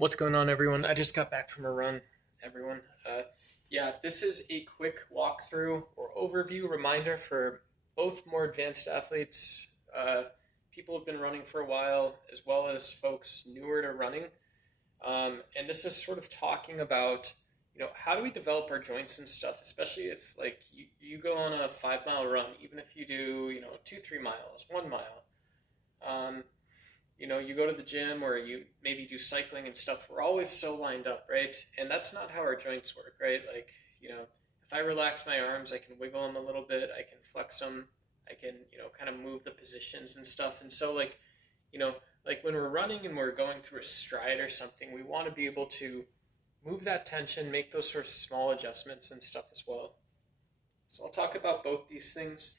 What's going on, everyone? I just got back from a run, everyone. Yeah, this is a quick walkthrough or overview reminder for both more advanced athletes, people who've been running for a while, as well as folks newer to running. And this is sort of talking about, how do we develop our joints and stuff, especially if like you go on a 5 mile run, even if you do, 2, 3 miles, 1 mile. Um, you go to the gym or you maybe do cycling and stuff, we're always so lined up, right? And that's not how our joints work, right? Like, if I relax my arms, I can wiggle them a little bit, I can flex them, I can, kind of move the positions and stuff. And so, you know, like when we're running and we're going through a stride or something, we want to be able to move that tension, make those sort of small adjustments and stuff as well. So I'll talk about both these things.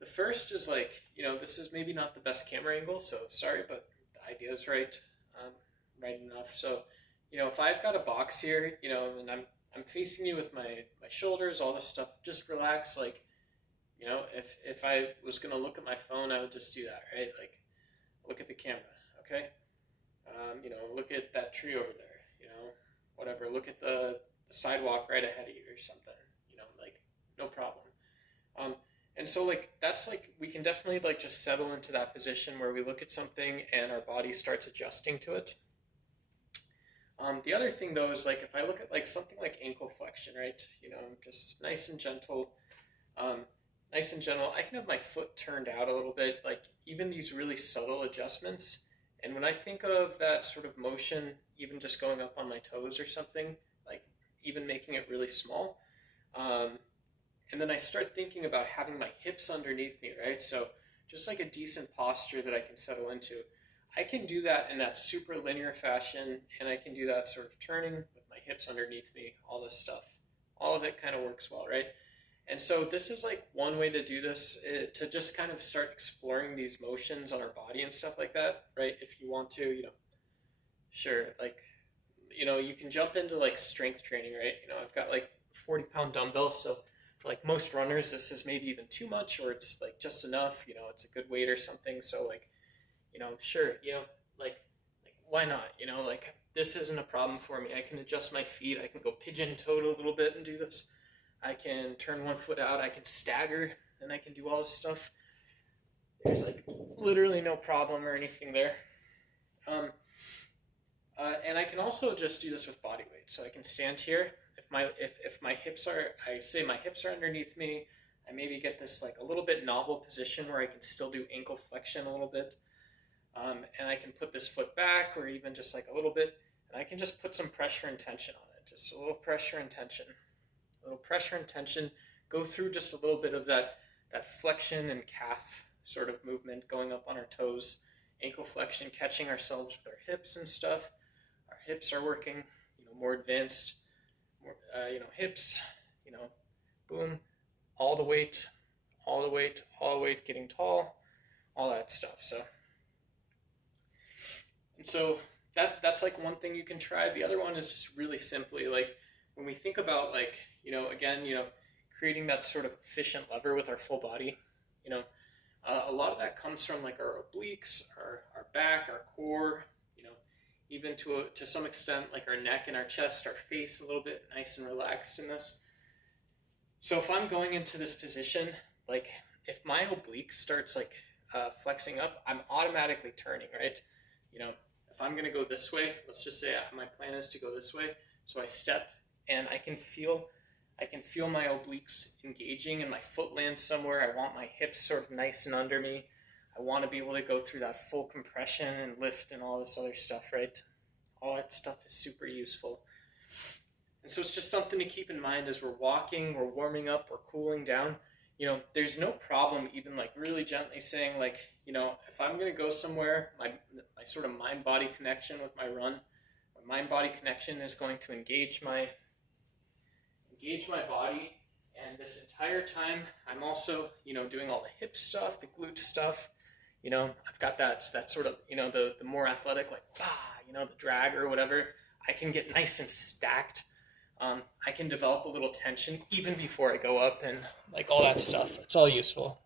The first is this is maybe not the best camera angle, so sorry, but the idea is right, right enough. So, if I've got a box here, and I'm facing you with my shoulders, all this stuff, just relax. If I was gonna look at my phone, I would just do that, right? Like, look at the camera, okay? Look at that tree over there, whatever. Look at the sidewalk right ahead of you or something, no problem. And so that's we can definitely just settle into that position where we look at something and our body starts adjusting to it. The other thing though is if I look at something like ankle flexion, right? Just nice and gentle, nice and gentle. I can have my foot turned out a little bit, even these really subtle adjustments. And when I think of that sort of motion, even just going up on my toes or something, even making it really small, and then I start thinking about having my hips underneath me, right? So just a decent posture that I can settle into. I can do that in that super linear fashion, and I can do that sort of turning with my hips underneath me, all this stuff. All of it kind of works well, right? And so this is one way to do this, to just kind of start exploring these motions on our body and stuff like that, right? If you want to, sure, you can jump into strength training, right? I've got 40-pound dumbbells, so for most runners, this is maybe even too much, or it's just enough, it's a good weight or something. So sure, why not? This isn't a problem for me. I can adjust my feet. I can go pigeon-toed a little bit and do this. I can turn one foot out. I can stagger, and I can do all this stuff. There's literally no problem or anything there. And I can also just do this with body weight. So I can stand here. If my hips are, I say my hips are underneath me, I maybe get this a little bit novel position where I can still do ankle flexion a little bit. And I can put this foot back, or even just a little bit, and I can just put some pressure and tension on it. Just a little pressure and tension. A little pressure and tension. Go through just a little bit of that flexion and calf sort of movement, going up on our toes. Ankle flexion, catching ourselves with our hips and stuff. Our hips are working, more advanced. More, hips, boom, all the weight, all the weight, all the weight, getting tall, all that stuff. So that's one thing you can try. The other one is just really simply when we think about creating that sort of efficient lever with our full body. A lot of that comes from our obliques, our back, our core. Even to some extent, our neck and our chest, our face a little bit nice and relaxed in this. So if I'm going into this position, if my oblique starts flexing up, I'm automatically turning, right? If I'm going to go this way, let's just say my plan is to go this way. So I step and I can feel my obliques engaging and my foot lands somewhere. I want my hips sort of nice and under me. I want to be able to go through that full compression and lift and all this other stuff, right? All that stuff is super useful. And so it's just something to keep in mind as we're walking, we're warming up, we're cooling down. There's no problem even really gently saying if I'm going to go somewhere, my sort of mind-body connection with my run, my mind-body connection is going to engage my body. And this entire time, I'm also, doing all the hip stuff, the glute stuff. I've got that sort of, the more athletic, the drag or whatever. I can get nice and stacked. I can develop a little tension even before I go up and all that stuff. It's all useful.